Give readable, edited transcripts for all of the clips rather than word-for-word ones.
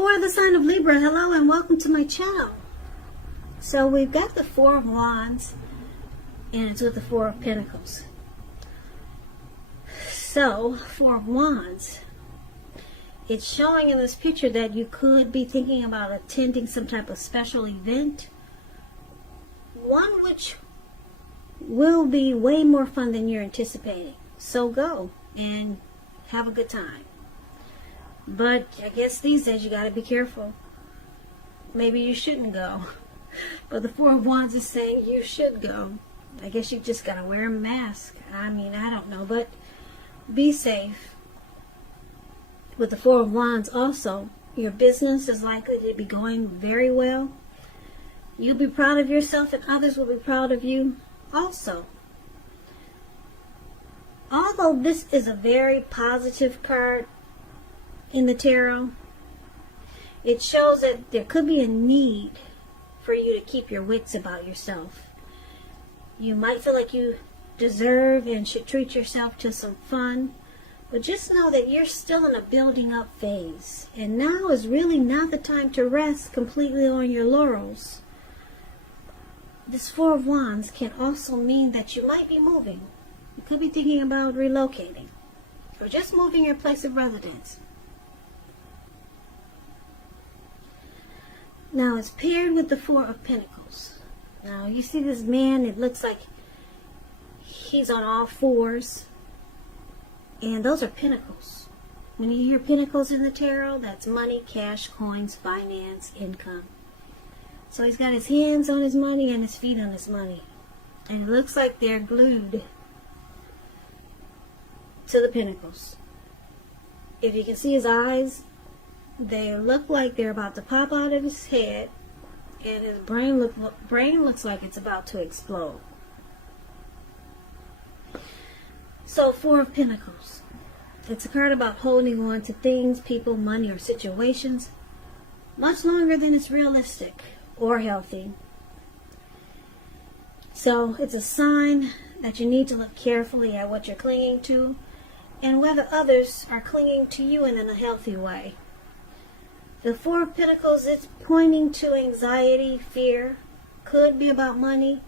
For the sign of Libra, hello and welcome to my channel. So we've got the Four of Wands and it's with the Four of Pentacles. So, Four of Wands, it's showing in this picture that you could be thinking about attending some type of special event. One which will be way more fun than you're anticipating. So go and have a good time. But I guess these days you got to be careful. Maybe you shouldn't go. But the Four of Wands is saying you should go. I guess you just got to wear a mask. I mean, I don't know. But be safe. With the Four of Wands also, your business is likely to be going very well. You'll be proud of yourself and others will be proud of you also. Although this is a very positive card in the tarot, it shows that there could be a need for you to keep your wits about yourself. You might feel like you deserve and should treat yourself to some fun, but just know that you're still in a building up phase, and now is really not the time to rest completely on your laurels. This Four of Wands can also mean that you might be moving. You could be thinking about relocating or just moving your place of residence. Now it's paired with the Four of Pentacles. Now you see this man, it looks like he's on all fours. And those are pentacles. When you hear pentacles in the tarot, that's money, cash, coins, finance, income. So he's got his hands on his money and his feet on his money. And it looks like they're glued to the pentacles. If you can see his eyes, they look like they're about to pop out of his head, and his brain looks like it's about to explode. So, Four of Pentacles. It's a card about holding on to things, people, money, or situations much longer than it's realistic or healthy. So, it's a sign that you need to look carefully at what you're clinging to and whether others are clinging to you in a healthy way. The Four of Pentacles is pointing to anxiety, fear, could be about money,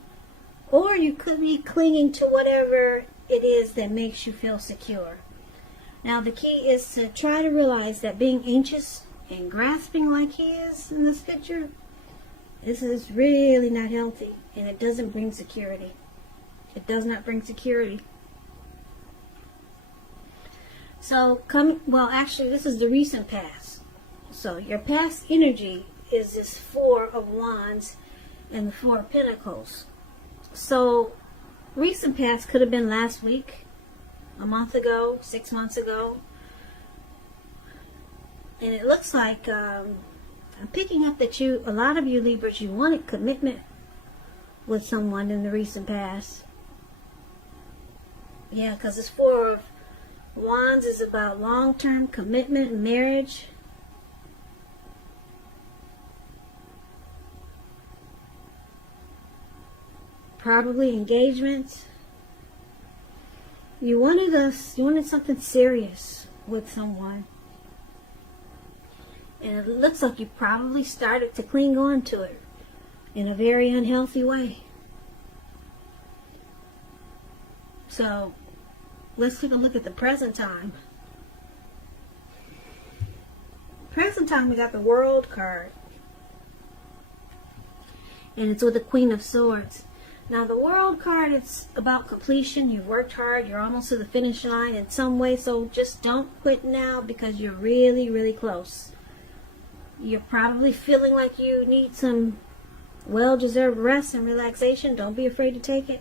or you could be clinging to whatever it is that makes you feel secure. Now the key is to try to realize that being anxious and grasping like he is in this picture, this is really not healthy, and it doesn't bring security. It does not bring security. So actually this is the recent past. So your past energy is this Four of Wands and the Four of Pentacles. So recent past could have been last week, a month ago, 6 months ago. And it looks like I'm picking up that a lot of you Libras, you wanted commitment with someone in the recent past. Yeah, because this Four of Wands is about long-term commitment, marriage. Probably engagement. You wanted something serious with someone. And it looks like you probably started to cling on to it in a very unhealthy way. So, let's take a look at the present time. Present time, we got the World card. And it's with the Queen of Swords. Now the World card, it's about completion. You've worked hard. You're almost to the finish line in some way. So just don't quit now because you're really, really close. You're probably feeling like you need some well-deserved rest and relaxation. Don't be afraid to take it.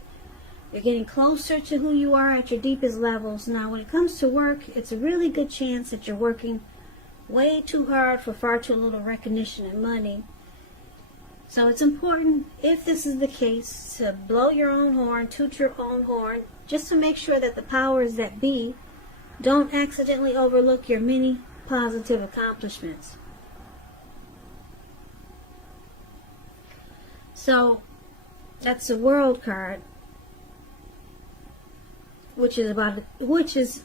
You're getting closer to who you are at your deepest levels. Now when it comes to work, it's a really good chance that you're working way too hard for far too little recognition and money. So it's important, if this is the case, to blow your own horn, toot your own horn, just to make sure that the powers that be don't accidentally overlook your many positive accomplishments. So that's the World card, which is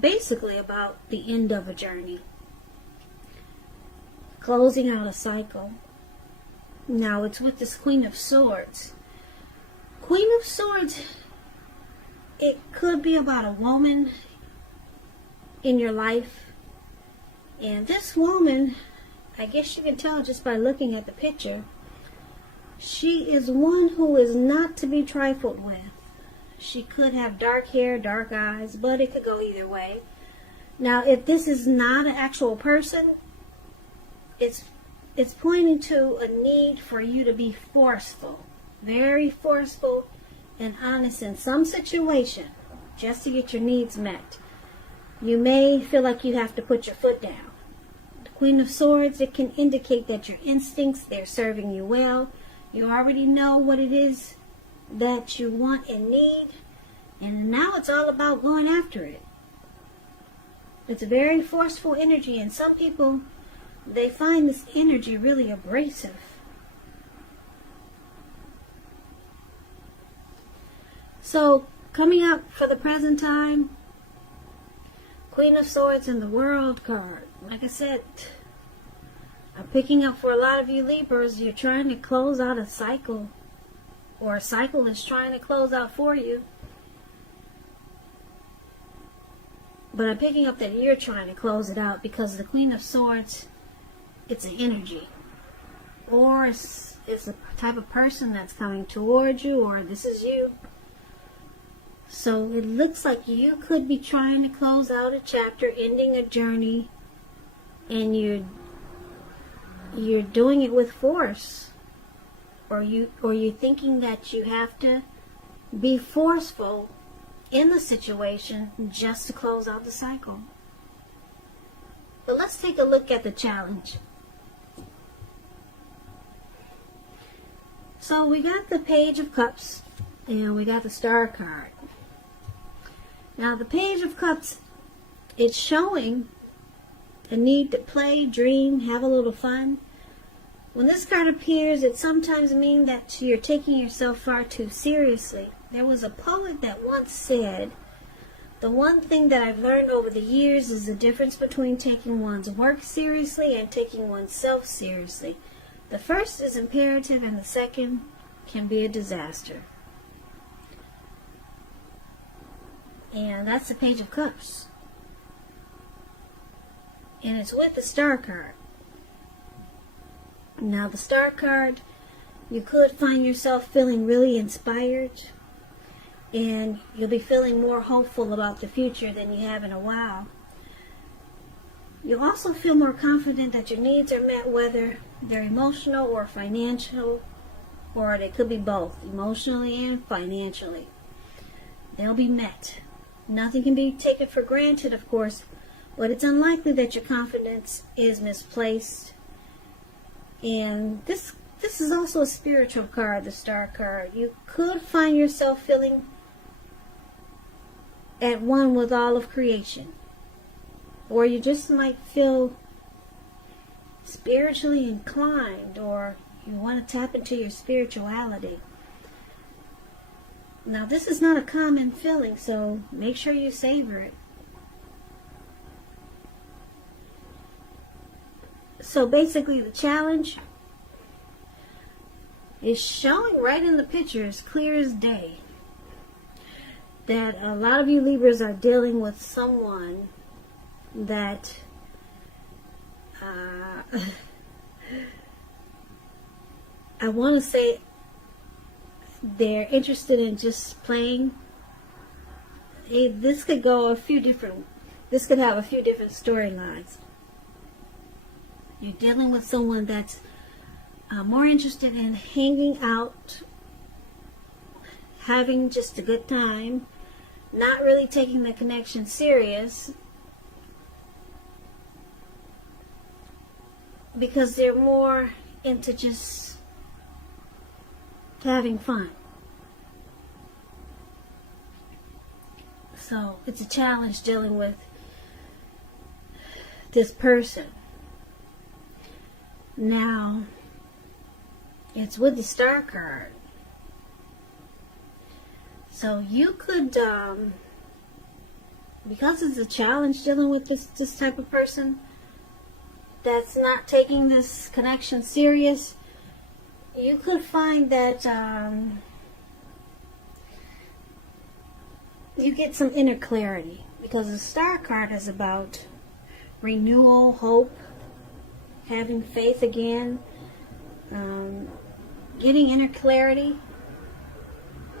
basically about the end of a journey. closing out a cycle. Now it's with this Queen of Swords. Queen of Swords, it could be about a woman in your life. And this woman, I guess you can tell just by looking at the picture, she is one who is not to be trifled with. She could have dark hair, dark eyes, but it could go either way. Now, if this is not an actual person, it's pointing to a need for you to be forceful, very forceful and honest in some situation just to get your needs met. You may feel like you have to put your foot down. The Queen of Swords, it can indicate that your instincts, they're serving you well. You already know what it is that you want and need, and now it's all about going after it. It's a very forceful energy, and some people, they find this energy really abrasive. So, coming up for the present time, Queen of Swords and the World card. Like I said, I'm picking up for a lot of you Libras, you're trying to close out a cycle, or a cycle is trying to close out for you. But I'm picking up that you're trying to close it out, because the Queen of Swords, it's an energy. Or it's a type of person that's coming towards you, or this is you. So it looks like you could be trying to close out a chapter, ending a journey, and you're doing it with force. Or you're thinking that you have to be forceful in the situation just to close out the cycle. But let's take a look at the challenge. So we got the Page of Cups and we got the Star card. Now the Page of Cups, it's showing a need to play, dream, have a little fun. When this card appears, it sometimes means that you're taking yourself far too seriously. There was a poet that once said, "The one thing that I've learned over the years is the difference between taking one's work seriously and taking oneself seriously. The first is imperative and the second can be a disaster." And that's the Page of Cups. And it's with the Star card. Now the Star card, you could find yourself feeling really inspired, and you'll be feeling more hopeful about the future than you have in a while. You'll also feel more confident that your needs are met, whether they're emotional or financial, or they could be both, emotionally and financially. They'll be met. Nothing can be taken for granted, of course, but it's unlikely that your confidence is misplaced. And this is also a spiritual card, the Star card. You could find yourself feeling at one with all of creation. Or you just might feel spiritually inclined, or you want to tap into your spirituality. Now this is not a common feeling, so make sure you savor it. So basically the challenge is showing right in the picture as clear as day that a lot of you Libras are dealing with someone that I want to say they're interested in just playing. This could have a few different storylines. You're dealing with someone that's more interested in hanging out, having just a good time, not really taking the connection serious, because they're more into just having fun. So it's a challenge dealing with this person. Now, it's with the Star card. So you could, because it's a challenge dealing with this type of person, that's not taking this connection serious, you could find that you get some inner clarity, because the Star card is about renewal, hope, having faith again, getting inner clarity.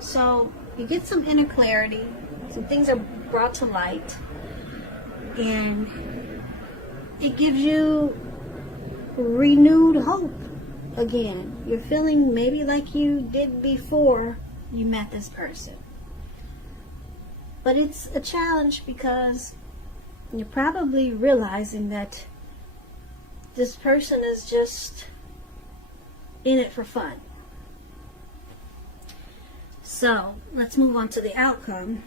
So you get some inner clarity, some things are brought to light, and it gives you renewed hope again. You're feeling maybe like you did before you met this person. But it's a challenge because you're probably realizing that this person is just in it for fun. So let's move on to the outcome.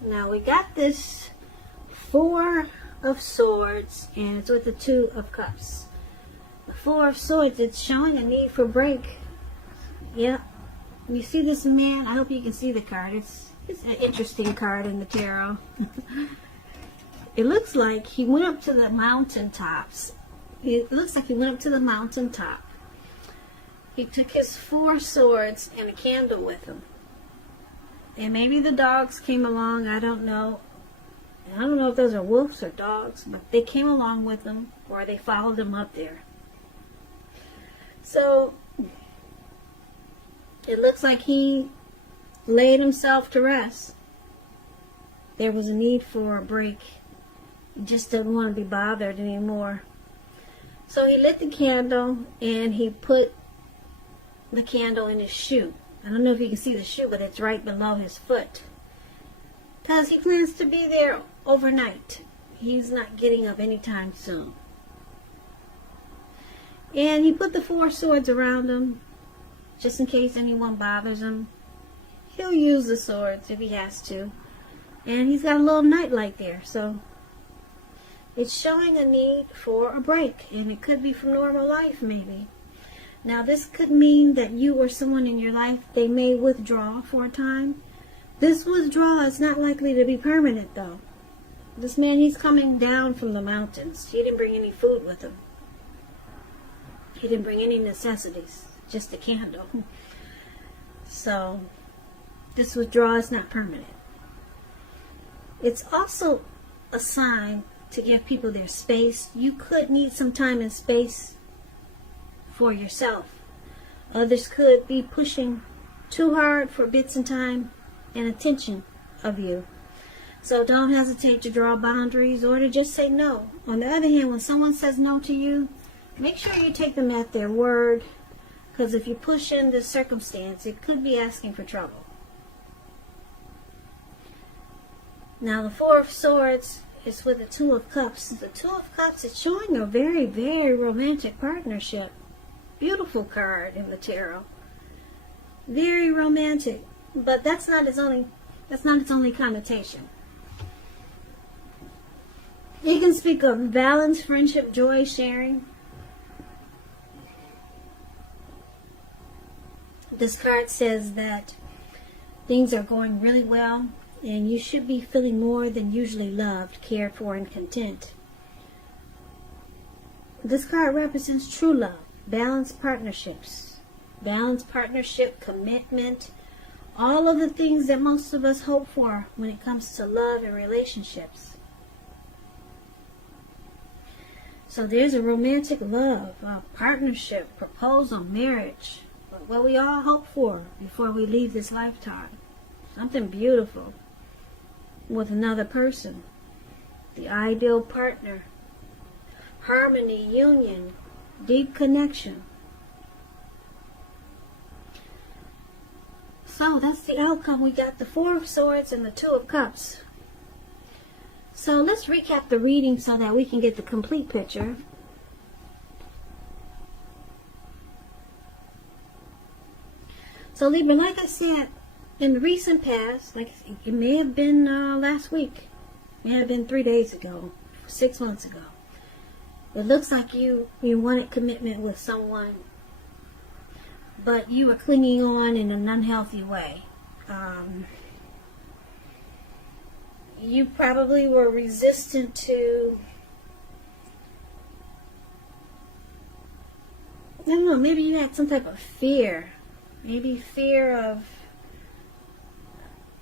Now we got this 4 of Swords, and it's with the 2 of Cups. The 4 of Swords, it's showing a need for break. Yeah. You see this man, I hope you can see the card. It's an interesting card in the tarot. It looks like he went up to the mountaintops. It looks like he went up to the mountaintop. He took his 4 swords and a candle with him. And maybe the dogs came along, I don't know. I don't know if those are wolves or dogs, but they came along with him, or they followed him up there. So it looks like he laid himself to rest. There was a need for a break. He just didn't want to be bothered anymore. So he lit the candle and he put the candle in his shoe. I don't know if you can see the shoe, but it's right below his foot. Because he plans to be there overnight. He's not getting up anytime soon. And he put the 4 swords around him, just in case anyone bothers him. He'll use the swords if he has to. And he's got a little nightlight there, so it's showing a need for a break. And it could be from normal life, maybe. Now, this could mean that you or someone in your life, they may withdraw for a time. This withdrawal is not likely to be permanent, though. This man, he's coming down from the mountains. He didn't bring any food with him. He didn't bring any necessities, just a candle. So, this withdrawal is not permanent. It's also a sign to give people their space. You could need some time and space for yourself. Others could be pushing too hard for bits and time and attention of you. So don't hesitate to draw boundaries or to just say no. On the other hand, when someone says no to you, make sure you take them at their word, because if you push in this circumstance, it could be asking for trouble. Now the 4 of Swords is with the 2 of Cups. The 2 of Cups is showing a very, very romantic partnership. Beautiful card in the tarot. Very romantic. But that's not its only connotation. It can speak of balance, friendship, joy, sharing. This card says that things are going really well, and you should be feeling more than usually loved, cared for, and content. This card represents true love, balanced partnerships, balanced partnership, commitment, all of the things that most of us hope for when it comes to love and relationships. So there's a romantic love, a partnership, proposal, marriage, what we all hope for before we leave this lifetime. Something beautiful with another person. The ideal partner. Harmony, union, deep connection. So that's the outcome. We got the 4 of Swords and the 2 of Cups. So let's recap the reading so that we can get the complete picture. So Libra, like I said, in the recent past, like it may have been last week, it may have been 3 days ago, 6 months ago. It looks like you wanted commitment with someone, but you were clinging on in an unhealthy way. You probably were resistant to I don't know, maybe you had some type of fear. Maybe fear of,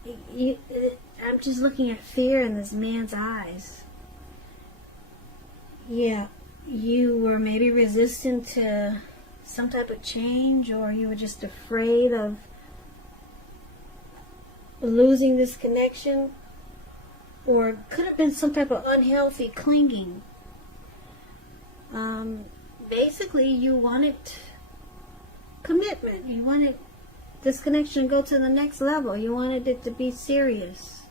I'm just looking at fear in this man's eyes. Yeah, you were maybe resistant to some type of change, or you were just afraid of losing this connection, or could have been some type of unhealthy clinging. Basically, you wanted commitment. You wanted this connection to go to the next level. You wanted it to be serious.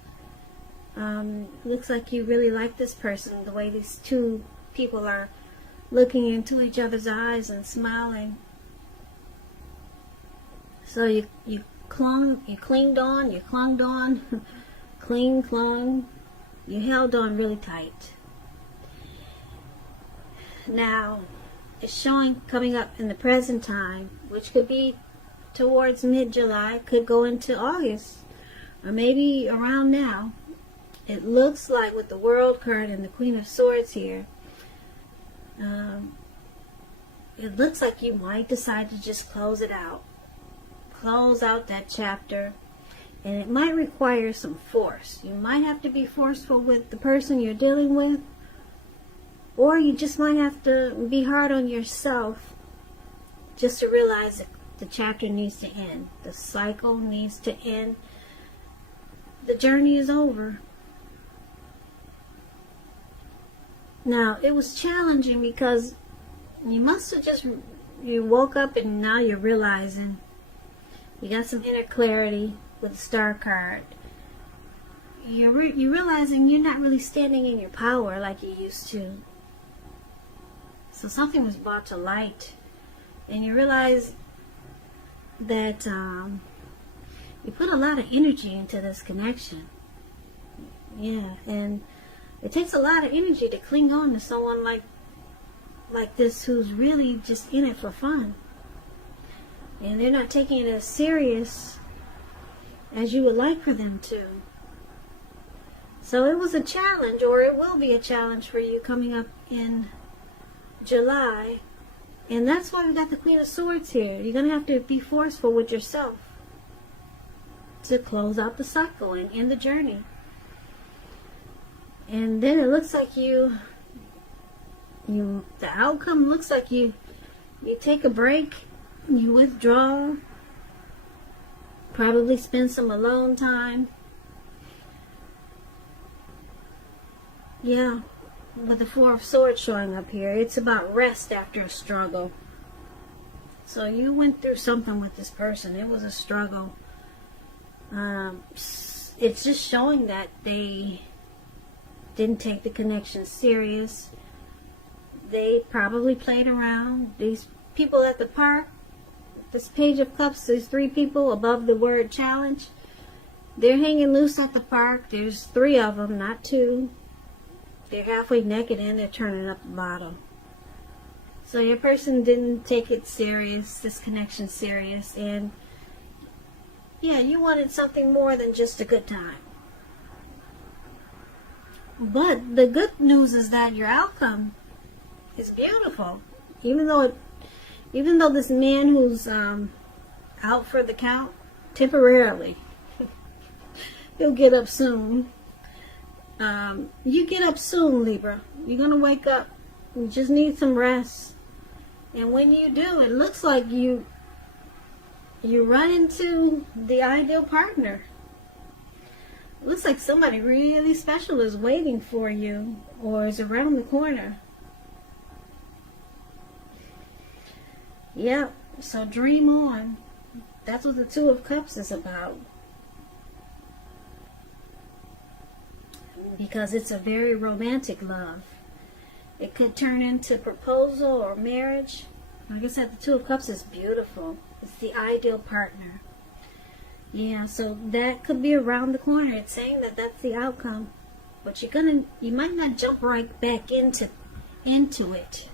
Looks like you really like this person, the way these two people are looking into each other's eyes and smiling. So you clung on, clung, you held on really tight. Now, it's showing coming up in the present time, which could be towards mid-July, could go into August, or maybe around now. It looks like with the World card and the Queen of Swords here, it looks like you might decide to just close it out. Close out that chapter. And it might require some force. You might have to be forceful with the person you're dealing with. Or you just might have to be hard on yourself just to realize that the chapter needs to end. The cycle needs to end. The journey is over. Now, it was challenging because you must have just, you woke up and now you're realizing you got some inner clarity with the Star card. You're realizing you're not really standing in your power like you used to. So something was brought to light, and you realize that you put a lot of energy into this connection. Yeah, and it takes a lot of energy to cling on to someone like this who's really just in it for fun. And they're not taking it as serious as you would like for them to. So it was a challenge, or it will be a challenge for you coming up in July. And that's why we got the Queen of Swords here. You're going to have to be forceful with yourself to close out the cycle and end the journey. And then it looks like the outcome looks like you take a break, you withdraw, probably spend some alone time. Yeah, with the Four of Swords showing up here, it's about rest after a struggle. So you went through something with this person. It was a struggle. It's just showing that they didn't take the connection serious. They probably played around. These people at the park, this Page of Cups, there's 3 people above the word challenge. They're hanging loose at the park. There's 3 of them, not 2. They're halfway naked and they're turning up the bottle. So your person didn't take it serious, this connection serious, and yeah, you wanted something more than just a good time. But the good news is that your outcome is beautiful. Even though this man who's out for the count temporarily, he'll get up soon. You get up soon, Libra. You're gonna wake up. You just need some rest. And when you do, it looks like you run into the ideal partner. It looks like somebody really special is waiting for you or is around the corner. Yeah, so dream on. That's what the Two of Cups is about. Because it's a very romantic love. It could turn into proposal or marriage. Like I said, the Two of Cups is beautiful. It's the ideal partner. Yeah, so that could be around the corner. It's saying that that's the outcome. But you might not jump right back into it.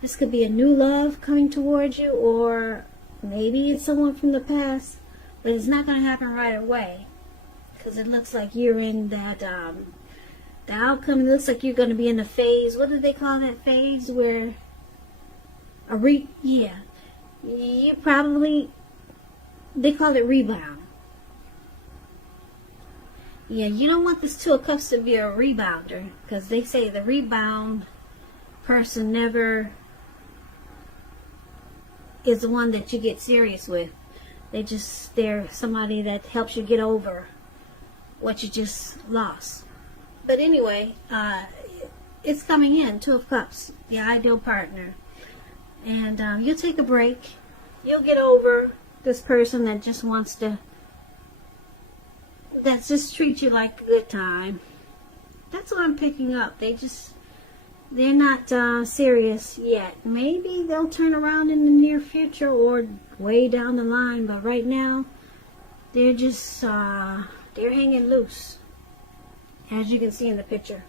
This could be a new love coming towards you, or maybe it's someone from the past, but it's not going to happen right away. Because it looks like you're in that, the outcome, it looks like you're going to be in the phase, what do they call that phase, where Yeah. You probably, they call it rebound. Yeah, you don't want this Two of Cups to be a rebounder, because they say the rebound person never is the one that you get serious with. They're somebody that helps you get over what you just lost. But anyway, it's coming in, Two of Cups, the ideal partner. And you'll take a break. You'll get over this person that just wants to, that just treats you like a good time. That's what I'm picking up. They're not serious yet. Maybe they'll turn around in the near future or way down the line. But right now, they're just, they're hanging loose, as you can see in the picture.